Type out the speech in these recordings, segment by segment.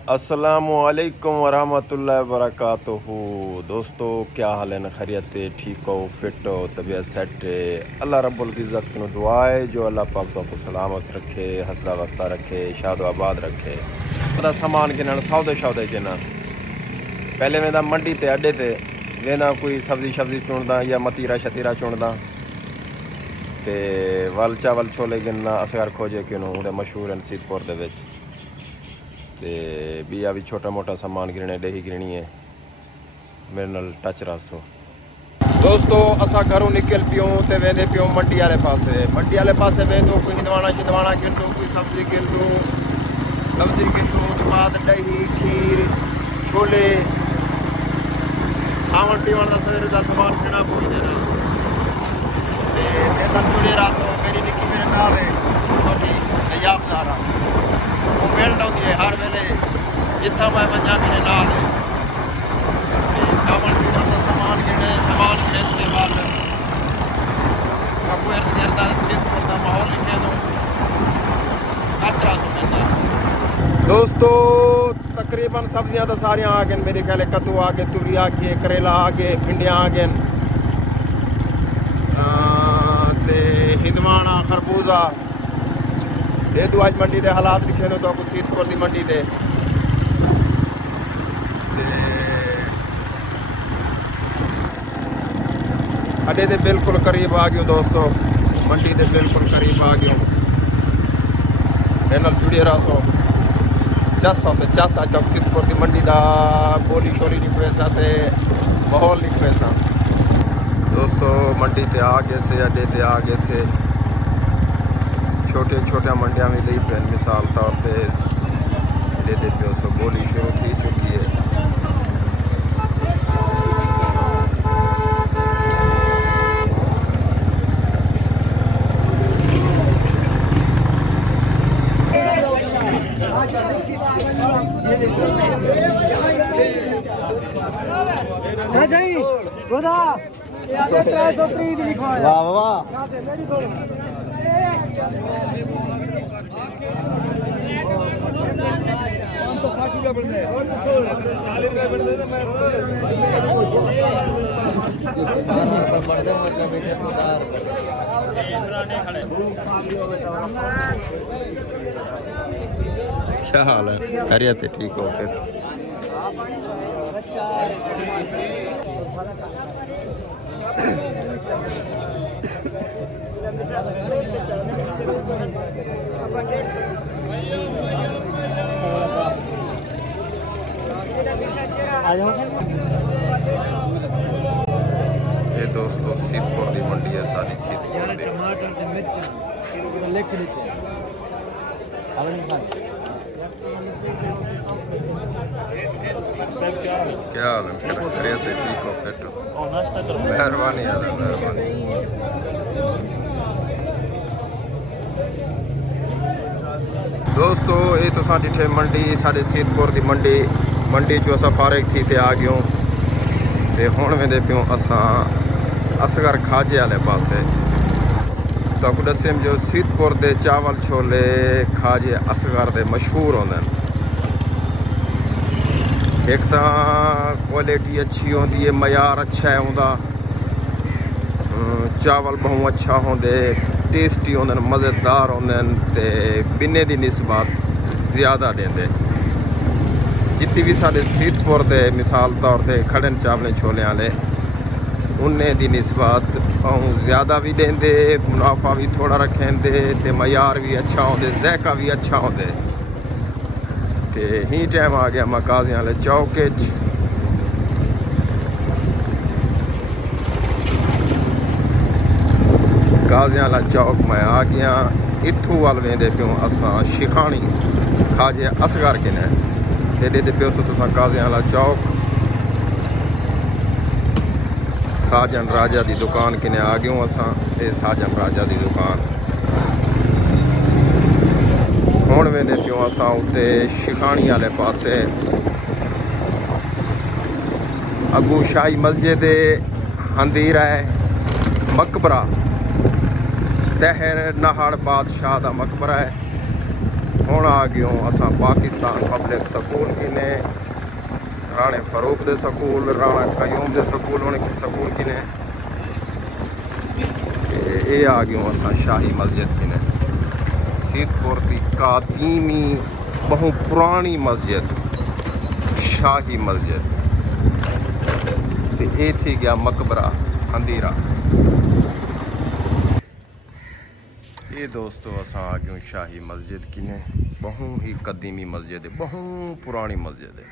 अस्सलामुअलैकुम वरहमतुल्लाहि वबरकातुहू। दोस्तों क्या हाल है न, खैरियत है, ठीक हो, फिट हो, तबीयत सेट है। अल्लाह रब्बुल इज़्ज़त की दुआ है जो अल्लाह पाक तो आपको सलामत रखे, हंसदा वसदा रखे, शाद आबाद रखे। पता सामान गिनन सौदे शौदे गिनन पहले वेंदा मंडी ते अड्डे ते वेंदा कोई सब्जी चुनदा या मतीरा शतीरा चुनदा ते वल चावल छोले गिनना असगर खोजे क्यों उड़े मशहूर हैं सीतपुर दे विच। ते बिया भी छोटा मोटा सामान गिरने डेही गिरनी है मेरे नाल टच रसो। दोस्तों असा घरों निकल पियूँ तो वेंदे पियूँ मंडी वाले पासे वेंदो कोई हिंदवाना शिंदवाना गिन दो, कोई सब्जी गिन दो तो बाद दही खीर छोले खावन पीवन का सवेरे का सामान खिना कोई देना जुड़े रसो। मेरी निक्की मेरे नाल है नयाबदारा वो मिलट आती है हर वेले जितना मैं वजा मेरे नाल है। खावन पीवन का सामान गिने सामान खरीदने बाद अगू इर्द गिर्द सीतपुर का माहौल लिखे दो अच्छा समझता। दोस्तों तकरीबन सब्जियां तो सारियां आ गए मेरे ख्याल कद्दू आ गए, तूरी आ गई, करेला आ गए, भिंडियां आ गए, हिंदवाना खरबूजा ये तो अज मंडी के हालात लिखे ने तो सीतपुर की मंडी के अड्डे के बिल्कुल करीब आ गयो। दोस्तों मंडी के बिल्कुल करीब आ गयो। मेरे जुड़े रहो चस अज तक सीतपुर की मंडी का बोली शोली नहीं पैसा माहौल नहीं पैसा। दोस्तों मंडी ते आ गए से, अड्डे ते आ गए से, छोटे मंडियां भी ली पे मिसाल तौर पर दे पियो सो बोली शुरू की चुकी है। वाह वाह क्या हाल है, खैरियत है, ठीक हो फिर? ये दोस्तों सीतपुर की मंडी है सारी सीतपुर की। क्या हाल है, खैरियत है, ठीक हो फिट हो? मेहरबानी यार, मेहरबानी। दोस्तों ये तो डिठे मंडी साढ़े सीतपुर की मंडी चो असा फारिग थी ते आ गयो ते हुण वेंदे पियूं असां असगर खाजे वाले पासे। तो दस्यम जो सीतपुर के चावल छोले खाजे असगर दे मशहूर होंदे। एक तो क्वालिटी अच्छी होंदी है, मयार अच्छा है, चावल बहुत अच्छा होंदे, टेस्टी होंदे, मज़ेदार होंदे ते बिन्ने की निस्बत ज़्यादा देंदे। जितनी भी साढ़े सीतपुर के मिसाल तौर पर खड़े चावलें छोले वाले उन्हें की निस्बत ज़्यादा भी देंदे, मुनाफा भी थोड़ा रखेंदे ते मयार भी अच्छा होंदे, ज़ायका भी अच्छा होंदे। ते ही टाइम आ गया मैं काज़ियां वाले चौक काज़ियां वाला चौक मैं आ गया। इत्थू वाल वेंदे पियूं असां शिखानी खाजे असगर किने एडे दे पियो सो तुसां काज़ियां वाला चौक साजन राजा की दुकान किने आ गयूं असां। ये साजन राजा की दुकान हुण वेंदे पियूं असां उत्ते शिखानी वाले पासे अगू शाही मस्जिद हंदीर है, मकबरा तहर नहाड़ बादशाह का मकबरा है। हुण आ गए असां पाकिस्तान पब्लिक स्कूल किने राणे फरूक दे स्कूल राणा कयूम दे स्कूल होने स्कूल किने ये आ गए असां शाही मस्जिद किने सीतपुर की कादीमी बहु पुरानी मस्जिद शाही मस्जिद ये थी गया मकबरा अंधेरा। ये दोस्तों असां आ गए शाही मस्जिद किने बहु ही कदीमी मस्जिद है बहु पुरानी मस्जिद है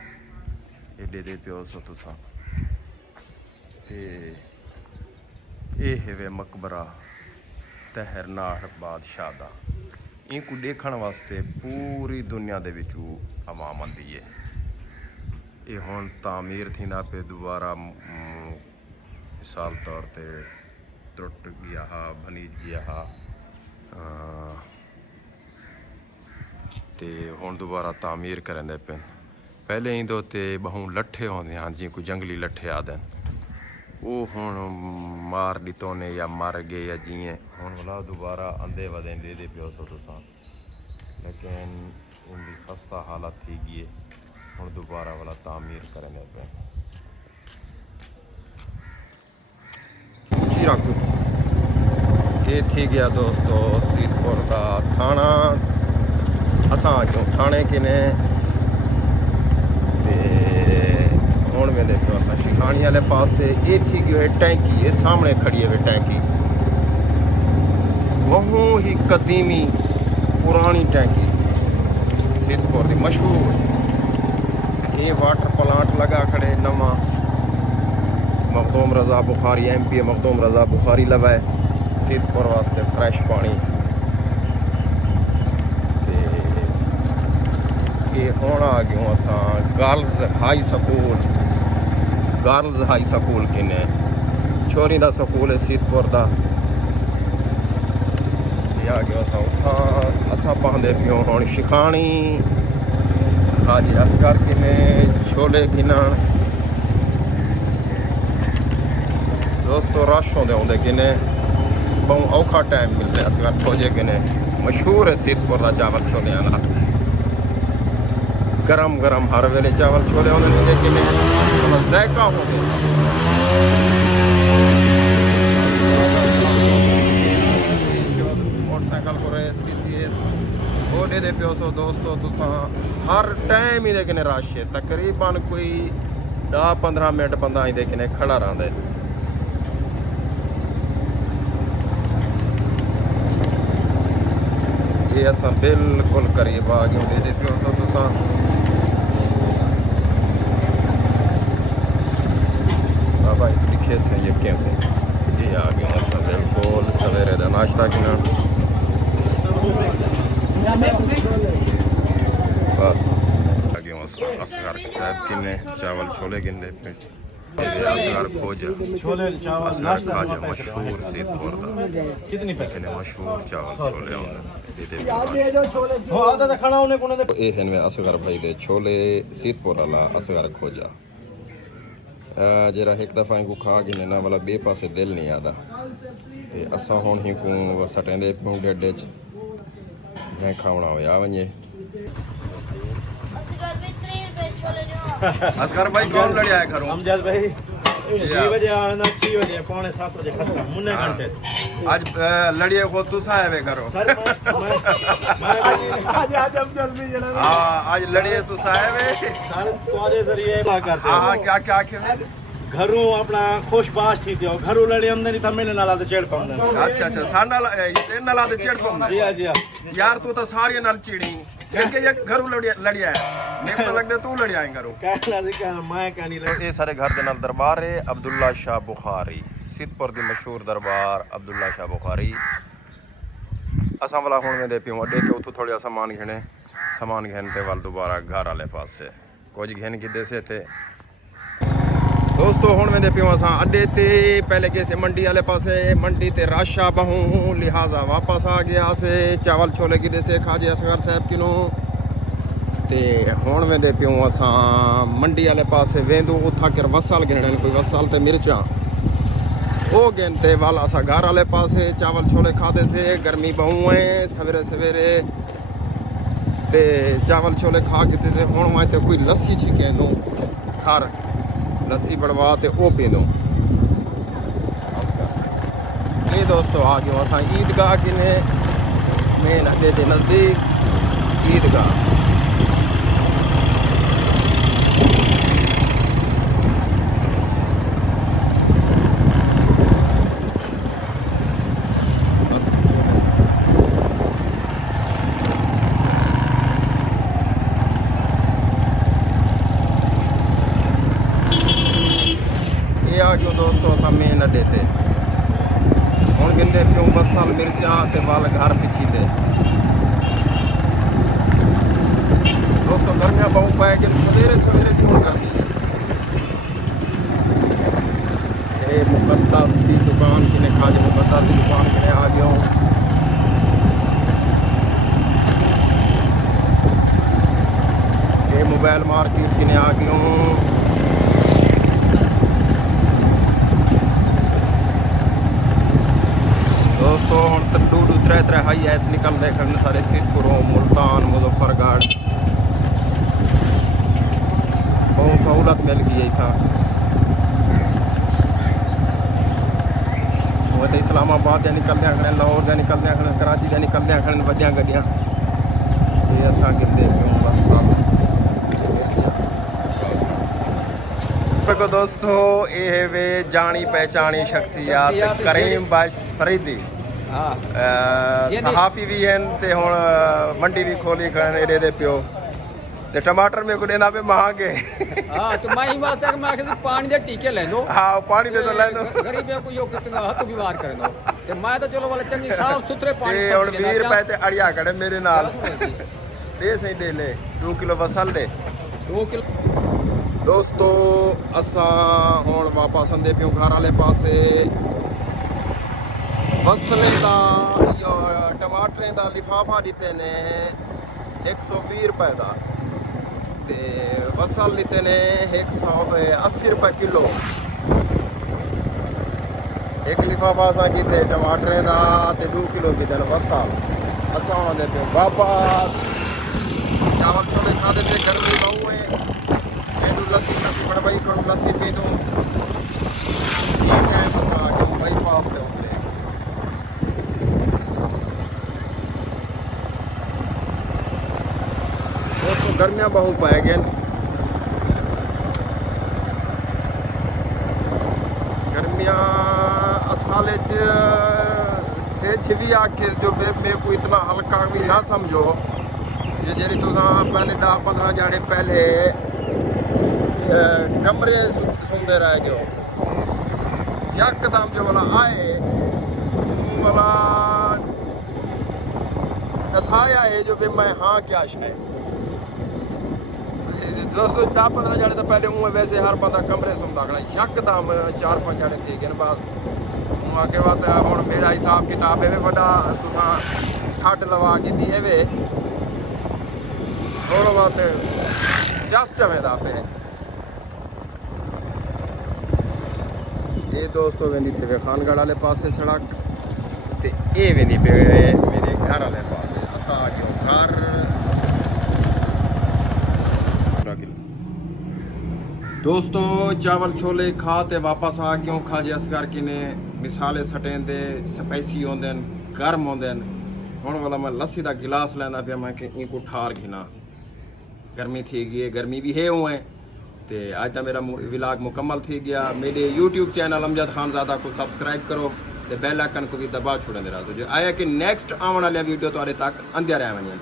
एडे दे पियो सो तुसा ते ये है वे मकबरा तहरनाह बादशाह दा इनको देखण वास्ते पूरी दुनिया दे विचू आवाम आंदी है। ये हुण तामीर थींदा पे दोबारा मिसाल तौर ते टुट गया हा भनीज गया हा ते हुण दोबारा तामीर करन दे पे। पहले इंदे उत्ते बहु लट्ठे होंदे हैं जी कोई जंगली लट्ठे आदे वो हुण मार दितो ने या मर गए या जिए हुण वाला दोबारा आंदे वदे दे पियो सो तुसां लेकिन उनकी खस्ता हालत थी गई हुण दोबारा वाला तामीर करने पे। ये थी गया दोस्तों सीतपुर का थाना असां क्यों थाने किने हुण में देखो असां शिखानी वाले पास ये थी गई है टैंकी ये सामने खड़ी है वे टैंकी बहु ही कदीमी पुरानी टैंकी सीतपुर की मशहूर। ये वाटर प्लांट लगा खड़े नवा मखदूम रजा बुखारी MP मखदूम रजा बुखारी लवा है सीतपुर वास्ते फ्रैश पानी ते ये हुण आ गए असां गर्ल्स हाई स्कूल किने छोरी दा स्कूल है सीतपुर दा ये आ गए असां पहुंचते पियो हुण शिखानी हाजी असगर किने छोले गिनण दोस्तों रश होंदे आउंदे किने बहु औखा टाइम मिलता असगर खोजे किने मशहूर है सीतपुर का चावल छोले वाला गरम गरम हर वेले चावल छोले होंदे किने जायका होंदे मोटरसाइकिल को रेस की ओडे दे पियो सो दोस्तों तुसां हर टाइम ही देखने रश है तकरीबन कोई 10-15 मिनट बंदा ही देखने खड़ा रहा है। ये असां बिल्कुल करीब आ गए दे पियो सो तुसां बाबा दिखे से ये क्या है ये आ गए असां बिल्कुल सवेरे दा नाश्ता किना बस आगे असगर साहब किने चावल छोले गिनते पे असगर खोजा छोले चावल नाश्ता खाजा मशहूर सीतपुर दा कितनी पैसे मशहूर चावल छोले हो आदा खाना उन्हें कोने दे ए हन में असगर भाई दे छोले सीतपुर वाला असगर खोजा जरा एक दफा इनको खा गिने ना वाला बे पासे दिल नहीं आदा ते असां हुण ही को सटेंदे पियो डेडे च मैं खावना होया वने असगर भाई कौन लड़िया है घरों अमजद भाई 6 बजे आना 6 बजे पौने 7 बजे खत्म मुन्ने घंटे आज लड़िए को तुसा है वे करो सर मैं आज अमजद भी जना हां आज लड़िए तुसा है वे सर तुम्हारे जरिए बात करते हां क्या क्या के घरों अपना खुशबाश थी थियो घरों लड़े अंदर ही तमिल नाला ते चेड़ पाਉਂदा अच्छा साना ये नाला ते चेड़ पाਉਂदा जी हां जी यार तू तो सारी नाल चिड़ी क्योंकि ये घरों लड़िया है मेरे तो लगदा तू लड़िया है घरों कहना सी क्या मैं कहनी लग ये सारे घर दे नाल दरबार है अब्दुल्ला शाह बुखारी सीतपुर दी मशहूर दरबार अब्दुल्ला शाह बुखारी असां वाला हुण में दे पियो अड्डे ते उतो थोड़ा सामान घेन ते वाल दोबारा घर वाले पासे कुछ घेन की देसे थे दोस्तों हुण में पियो असां अड्डे ते पहले कैसे मंडी वाले पासे मंडी ते राशा बहु लिहाजा वापस आ गया से चावल छोले की देसे खाजे असगर साहब किनो ते हुण में पियो असां मंडी वाले पासे वेंदो उथा कर वसल गिणन कोई वसल ते मिर्चा ओ गिनते वाला असां घर वाले पासे चावल छोले खादे से गर्मी बहु है सवेरे सवेरे ਤੇ ਚਾਵਲ ਛੋਲੇ ਖਾ ਕੇ ਤੇ ਹੁਣ ਮੈਂ ਤੇ ਕੋਈ ਲੱਸੀ ਛਿਕੇ ਨੂੰ ਖਰ ਲੱਸੀ ਬੜਵਾ ਤੇ ਉਹ ਪੀ ਲੂੰ। ये दोस्तों आ गए असां ईदगाह किने मेन अड्डे के नज़दीक ईदगाह। ये आ गए दोस्तों असां मेन अड्डे ते ਹੁਣ ਕਹਿੰਦੇ ਕਿਉਂ ਬਸਾਂ ਮਿਰਚਾਂ ਤੇ ਵਾਲ ਘਰ ਪਿੱਛੇ ਤੇ ਦੋਸਤੋਂ ਗਰਮੀਆਂ ਬਹੁਤ ਪੈ ਗਏ ਸਵੇਰੇ ਕਿਉਂ ਕਰਦੀ ਇਹ ਮੁਕੱਦਸ ਦੀ ਦੁਕਾਨ ਕਿਨੇ ਖਾਜੇ ਮੁਕੱਦਸ ਦੀ ਦੁਕਾन किने आ गया हूँ। ये मोबाइल मार्केट किने आ गया हूँ। दोस्तों हम तंडू त्रै हाई ऐस निकलते खड़े सारे सिद्धपुरों मुल्तान मुजफ्फरगढ़ बहुत सहूलत मिल गई है था। वो तो इस्लामाबाद या निकलते खड़े लाहौर या निकलते खड़े कराची या निकलते खड़े वड्डियां गड्डियां ये असां गिरदे पियो बस। दोस्तों ये वे जानी पहचानी शख्सियत करीम बश फरीदी सहाफी भी हैं ते हुण मंडी भी खोली खड़े एडे दे पियो ते टमाटर मेरे को देना पे महंगे। हां तो मैं ही बात है मैं कि पानी दे टीके ले लो। हां पानी दे तो ले दो गरीबों को यो कितना हथ बीमार कर दो ते मैं तो चलो वाले चंगी साफ सुथरे पानी ते हुण 20 रुपए ते अड़िया खड़े मेरे नाल दे सही दे ले 2 किलो बसल दे 2 किलो। दोस्तों असां हुण वापस आंदे पियो घर वाले पासे। बसले का टमाटरें का लिफाफा दिते ने 120 रुपए का ते बसल दिते ने 180 रुपए किलो। एक लिफाफा असां कीते टमाटरें का ते 2 किलो कीते बसल। असां आंदे पियो वापस। चावल छोले खा देते गर्मी बहु है लस्सी बड़वाई करो लस्सी पी दूँ भाई पास दे दोस्तों गर्मियाँ बहुत पै गए गर्मियाँ साले से छिवी आके जो मेरे को इतना हल्का भी ना समझो ये जेरी तुम पहले 10-15 जाने पहले कमरे सुनते रह गए यकदम जो वाला आए वाला कसाया है जो भी मैं हाँ क्या शायद दोस्तों 10-15 जाने तो पहले हूँ वैसे हर बंदा कमरे सुनता खड़ा यकदम 4-5 जाने थे गए बस हूँ आगे बात हूँ मेरा हिसाब किताब है बड़ा तुसा ठंड लवा की दी है वे थोड़ा बात जस चवेदा पे ये दोस्तों वेंदी पे खानगढ़ वाले पासे सड़क ते ये वेंदी पे मेरे घर वाले पासे असा गयो घर दोस्तों चावल छोले खा ते वापस आ गयो खा जे असगर किने मिसाले सटेंदे स्पाइसी होंदे गर्म होंदे हुण वाला मैं लस्सी दा गिलास लेना पिया मैं कि इनको ठार खिना गर्मी थी गई गर्मी भी है हुए तो आज तक मेरा व्लॉग मुकम्मल थी गया। मेरे YouTube चैनल अमजद खानज़ादा को सब्सक्राइब करो तो बेल आइकन को भी दबा छोड़े रहा जो आया कि नेक्स्ट आने वाले वीडियो तुम्हारे तक अंदर आए।